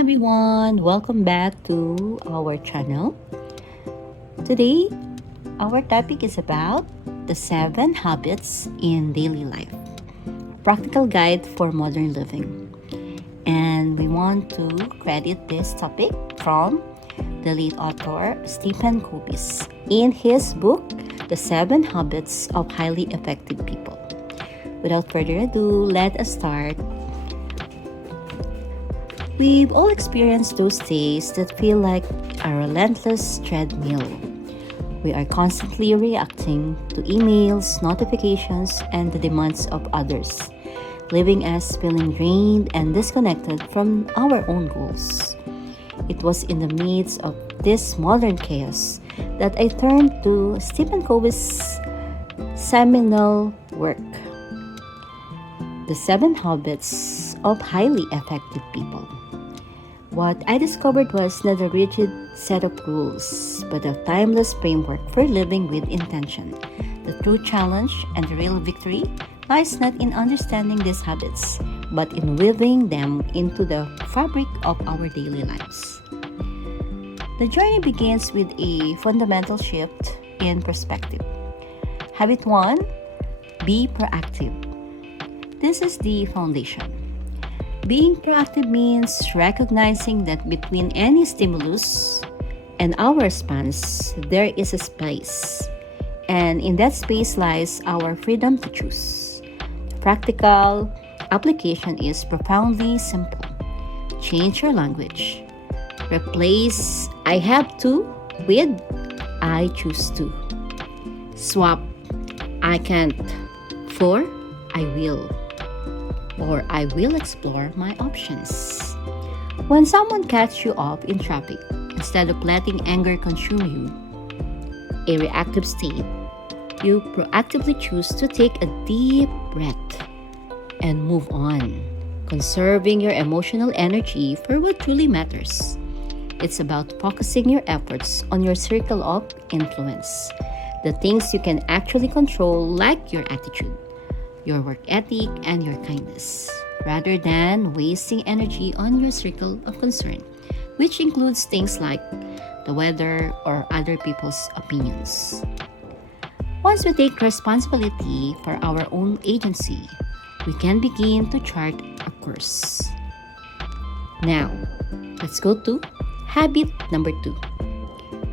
everyone, welcome back to our channel. Today, our topic is about the 7 habits in daily life, practical guide for modern living. And we want to credit this topic from the late author Stephen Covey in his book, The 7 Habits of Highly Effective People. Without further ado, let us start. We've all experienced those days that feel like a relentless treadmill. We are constantly reacting to emails, notifications, and the demands of others, leaving us feeling drained and disconnected from our own goals. It was in the midst of this modern chaos that I turned to Stephen Covey's seminal work, The 7 Habits of Highly Effective People. What I discovered was not a rigid set of rules, but a timeless framework for living with intention. The true challenge and the real victory lies not in understanding these habits, but in weaving them into the fabric of our daily lives. The journey begins with a fundamental shift in perspective. Habit 1: Be proactive. This is the foundation. Being proactive means recognizing that between any stimulus and our response, there is a space. And in that space lies our freedom to choose. Practical application is profoundly simple. Change your language. Replace I have to with I choose to. Swap I can't for I will, or I will explore my options. When someone cuts you off in traffic, instead of letting anger consume you, a reactive state, you proactively choose to take a deep breath and move on, conserving your emotional energy for what truly matters. It's about focusing your efforts on your circle of influence, the things you can actually control, like your attitude, your work ethic, and your kindness, rather than wasting energy on your circle of concern, which includes things like the weather or other people's opinions. Once we take responsibility for our own agency, we can begin to chart a course. Now, let's go to habit number 2.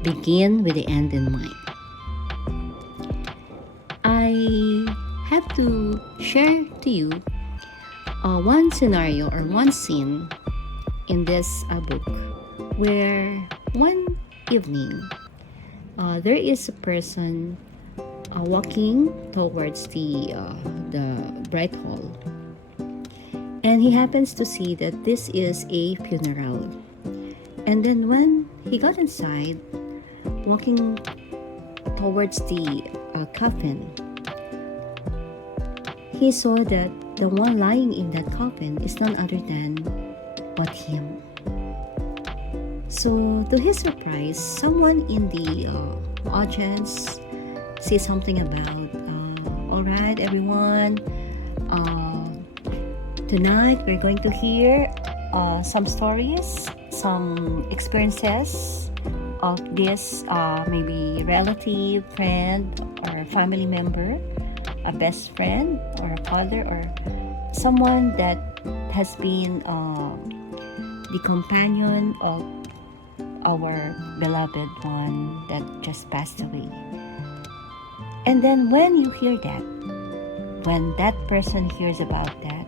Begin with the end in mind. I have to share to you one scenario or one scene in this book where one evening there is a person walking towards the bright hall, and he happens to see that this is a funeral. And then when he got inside, walking towards the coffin, he saw that the one lying in that coffin is none other than but him. So, to his surprise, someone in the audience said something about, all right, everyone, tonight we're going to hear some stories, some experiences of this maybe relative, friend, or family member, a best friend or a father, or someone that has been the companion of our beloved one that just passed away. And then when you hear that, when that person hears about that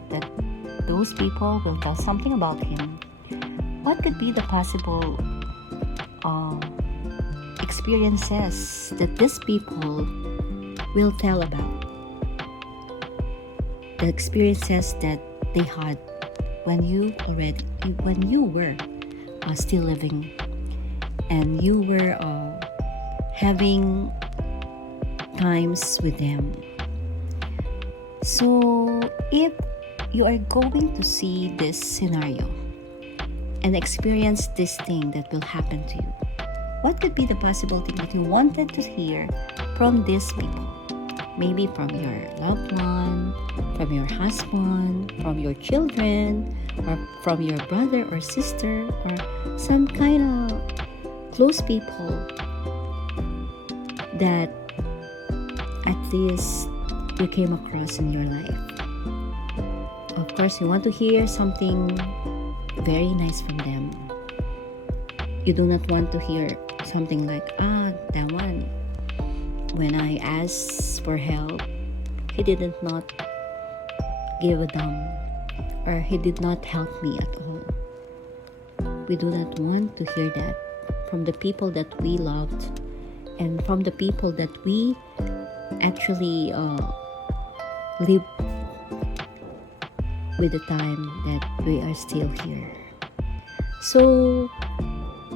those people will tell something about him, what could be the possible experiences that these people will tell about? The experiences that they had when you were still living, and you were having times with them. So if you are going to see this scenario and experience this thing that will happen to you, what could be the possible thing that you wanted to hear from these people? Maybe from your loved one, from your husband, from your children, or from your brother or sister or some kind of close people that at least you came across in your life. Of course, you want to hear something very nice from them. You do not want to hear something like, that one, when I asked for help, he did not give a damn, or he did not help me at all. We do not want to hear that from the people that we loved and from the people that we actually live with the time that we are still here. So,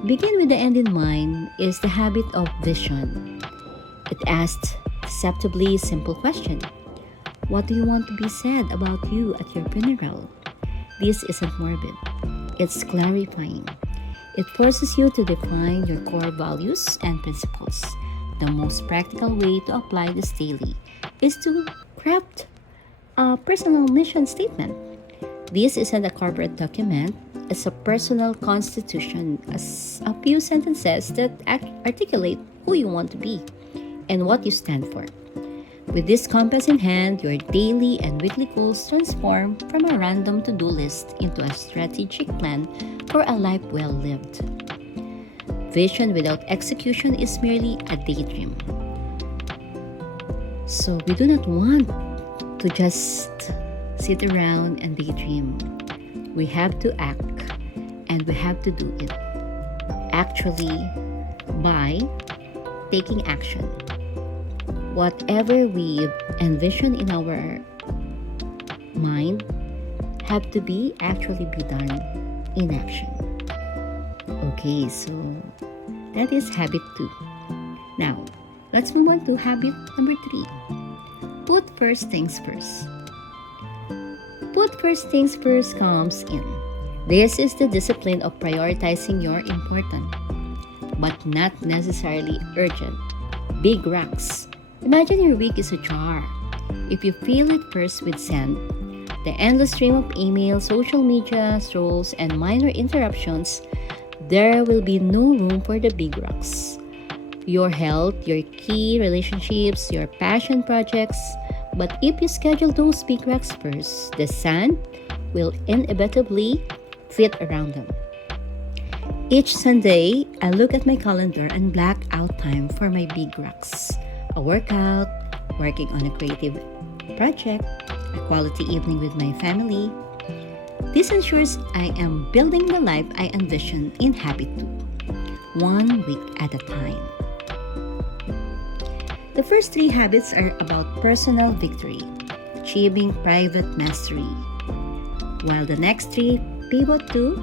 begin with the end in mind is the habit of vision. It asks deceptively simple question. What do you want to be said about you at your funeral? This isn't morbid. It's clarifying. It forces you to define your core values and principles. The most practical way to apply this daily is to craft a personal mission statement. This isn't a corporate document, it's a personal constitution, a few sentences that articulate who you want to be and what you stand for. With this compass in hand, your daily and weekly goals transform from a random to-do list into a strategic plan for a life well lived. Vision without execution is merely a daydream. So we do not want to just sit around and daydream. We have to act and we have to do it. Actually, by taking action. Whatever we envision in our mind have to be actually be done in action. Okay, so that is habit 2. Now, let's move on to habit number 3. Put first things first. Put first things first comes in. This is the discipline of prioritizing your important, but not necessarily urgent, big rocks. Imagine your week is a jar. If you fill it first with sand, the endless stream of emails, social media, strolls, and minor interruptions, there will be no room for the big rocks. Your health, your key relationships, your passion projects. But if you schedule those big rocks first, the sand will inevitably fit around them. Each Sunday, I look at my calendar and black out time for my big rocks. A workout, working on a creative project, a quality evening with my family. This ensures I am building the life I envision in habit 2, 1 week at a time. The first 3 habits are about personal victory, achieving private mastery, while the next 3 pivot to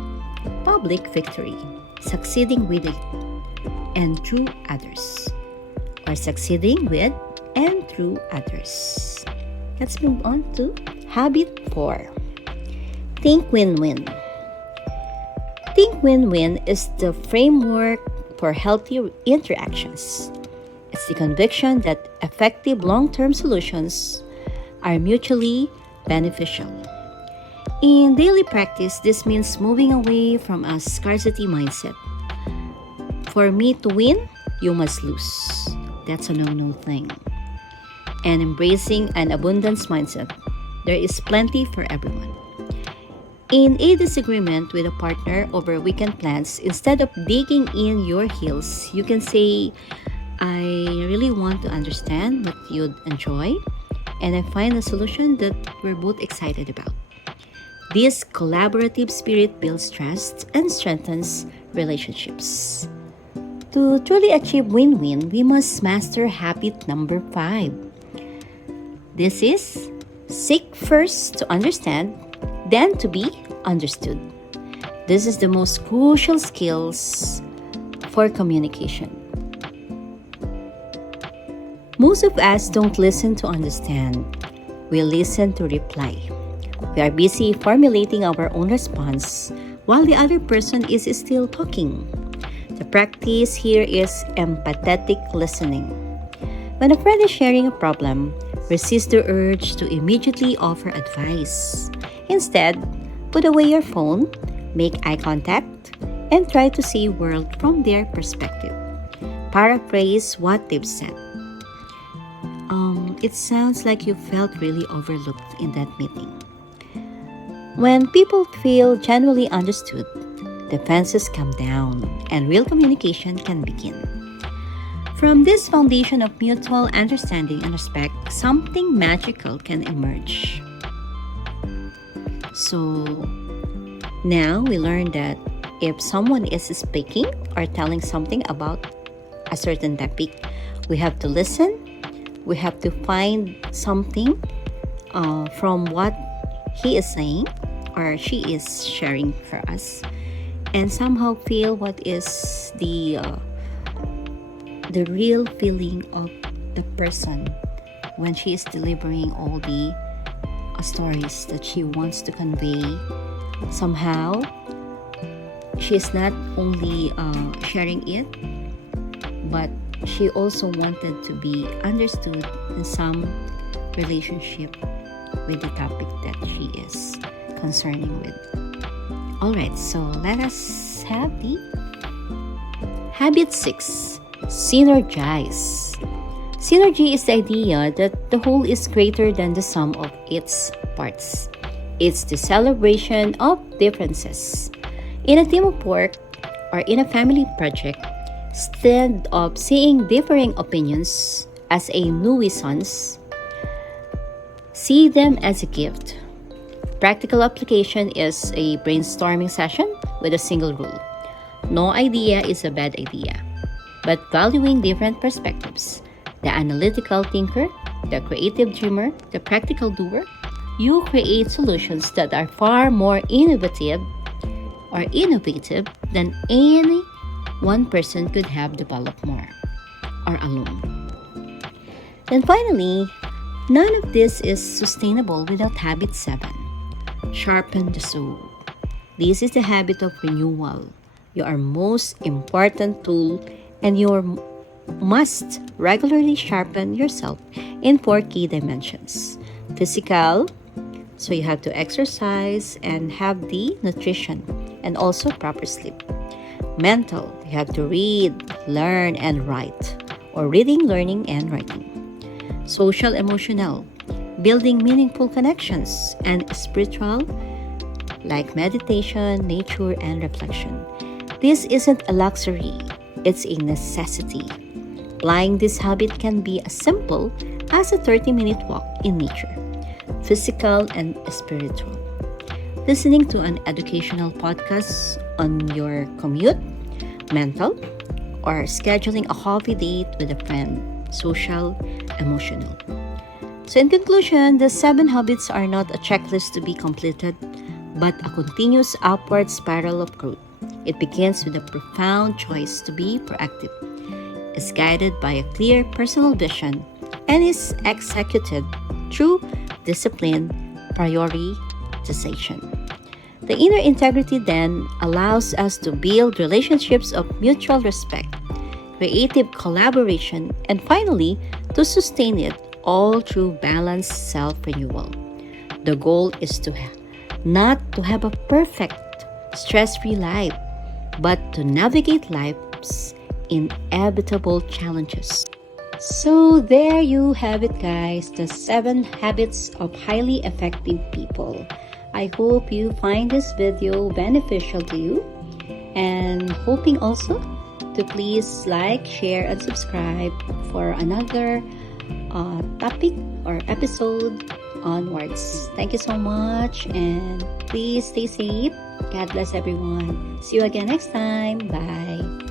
public victory, succeeding with it and through others, or succeeding with and through others. Let's move on to habit 4. Think win-win. Think win-win is the framework for healthy interactions. It's the conviction that effective long-term solutions are mutually beneficial. In daily practice, this means moving away from a scarcity mindset. For me to win, you must lose. That's a no-no thing. And embracing an abundance mindset. There is plenty for everyone. In a disagreement with a partner over weekend plans, instead of digging in your heels, you can say, I really want to understand what you'd enjoy, and I find a solution that we're both excited about. This collaborative spirit builds trust and strengthens relationships. To truly achieve win-win, we must master habit number 5. This is seek first to understand, then to be understood. This is the most crucial skills for communication. Most of us don't listen to understand. We listen to reply. We are busy formulating our own response while the other person is still talking. The practice here is empathetic listening. When a friend is sharing a problem, resist the urge to immediately offer advice. Instead, Put away your phone, make eye contact, and try to see world from their perspective. Paraphrase what they've said. It sounds like you felt really overlooked in that meeting. When people feel genuinely understood, defenses come down and real communication can begin. From this foundation of mutual understanding and respect, something magical can emerge. So now we learn that if someone is speaking or telling something about a certain topic, we have to listen. We have to find something from what he is saying or she is sharing for us, and somehow feel what is the real feeling of the person when she is delivering all the stories that she wants to convey. Somehow, she is not only sharing it, but she also wanted to be understood in some relationship with the topic that she is concerning with. Alright, so let us have the habit 6. Synergize. Synergy is the idea that the whole is greater than the sum of its parts. It's the celebration of differences. In a team of work or in a family project, instead of seeing differing opinions as a nuisance, see them as a gift. Practical application is a brainstorming session with a single rule. No idea is a bad idea, but valuing different perspectives. The analytical thinker, the creative dreamer, the practical doer, you create solutions that are far more innovative than any one person could have developed more or alone. And finally, none of this is sustainable without habit 7. Sharpen the soul. This is the habit of renewal, your most important tool, and you must regularly sharpen yourself in 4 key dimensions. Physical, so you have to exercise and have the nutrition and also proper sleep. Mental, you have to read, learn, and write, or reading, learning, and writing. Social, emotional, building meaningful connections, and spiritual, like meditation, nature, and reflection. This isn't a luxury, it's a necessity. Applying this habit can be as simple as a 30-minute walk in nature, physical and spiritual. Listening to an educational podcast on your commute, mental, or scheduling a coffee date with a friend, social, emotional. So in conclusion, the 7 habits are not a checklist to be completed, but a continuous upward spiral of growth. It begins with a profound choice to be proactive, is guided by a clear personal vision, and is executed through discipline, prioritization. The inner integrity then allows us to build relationships of mutual respect, creative collaboration, and finally, to sustain it all through balanced self-renewal. The goal is not to have a perfect, stress-free life, but to navigate life's inevitable challenges. So there you have it, guys, the 7 habits of highly effective people. I hope you find this video beneficial to you, and hoping also to please like, share, and subscribe for another topic or episode onwards. Thank you so much, and please stay safe. God bless everyone. See you again next time. Bye.